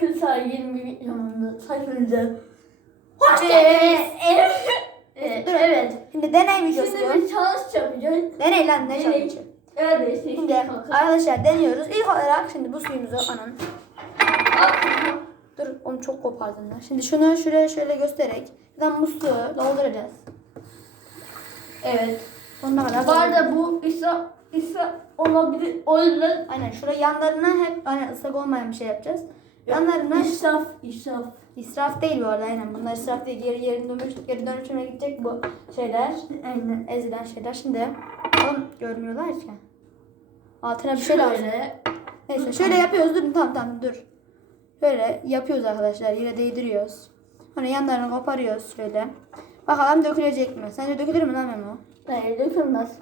Kısa 20 yanında sayfamıza. Hoş Evet. geldiniz. Evet. Evet. Dur. evet. Şimdi deney videosu Şimdi bu. bir challenge yapacağız. Deney lan ne Deney. çalışıyor? Evet. işte Şimdi arkadaşlar deniyoruz. İlk olarak şimdi bu suyumuzu anın. Al. Dur onu çok kopardın lan. Şimdi şunu şuraya şöyle göstererek. Buradan bu suyu dolduracağız. Evet. Sonuna kadar Bu arada bu İsa İsa olabilir. O yüzden Aynen şuraya yanlarına hep aynen ıslak olmayan bir şey yapacağız. Yanlarına israf israf. israf değil bu arada aynen. Bunlar israf değil. Geri geri dönüş, geri dönüşüme gidecek bu şeyler. Aynen. Ezilen şeyler. Şimdi oğlum görmüyorlar ki. Altına bir şey lazım. Şöyle. Neyse şöyle yapıyoruz. Dur tamam tamam dur. Şöyle yapıyoruz arkadaşlar. Yine değdiriyoruz. Sonra yanlarını koparıyoruz şöyle. Bakalım dökülecek mi? Sence dökülür mü lan Memo? Hayır dökülmez.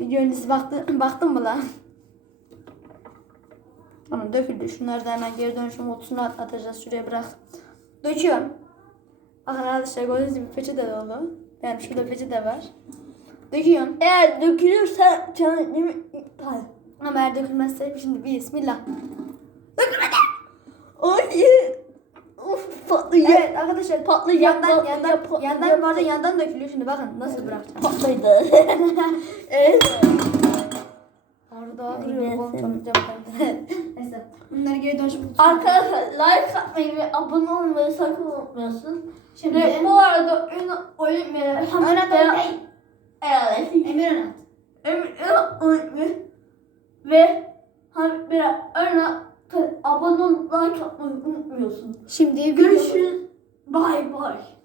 Video öncesi baktın, baktın mı lan? Tamam döküldü. Şunları da hemen geri dönüşüm kutusuna at- atacağız. Şuraya bırak. Döküyorum. Bakın arkadaşlar gördüğünüz gibi peçete dolu. Yani şurada peçete var. Döküyorum. Eğer dökülürse iptal. Ama eğer dökülmezse şimdi bismillah. Patlayacak. Evet arkadaşlar Patlayacak. yandan yandan yandan bu arada yandan dökülüyor şimdi bakın nasıl bırakacağım. Patladı. evet. Duruyor koltuğum Neyse bunları geri dönüşüm. Arkadaşlar like atmayı ve abone olmayı sakın unutmayasın. Şimdi Ve bu arada ön oyun Önat değil. Evet. Emir Önat. Ön oyun ve Hamit Bey Örna abone like atmayı unutmuyorsun. Şimdi Görüşürüz. Bye bye.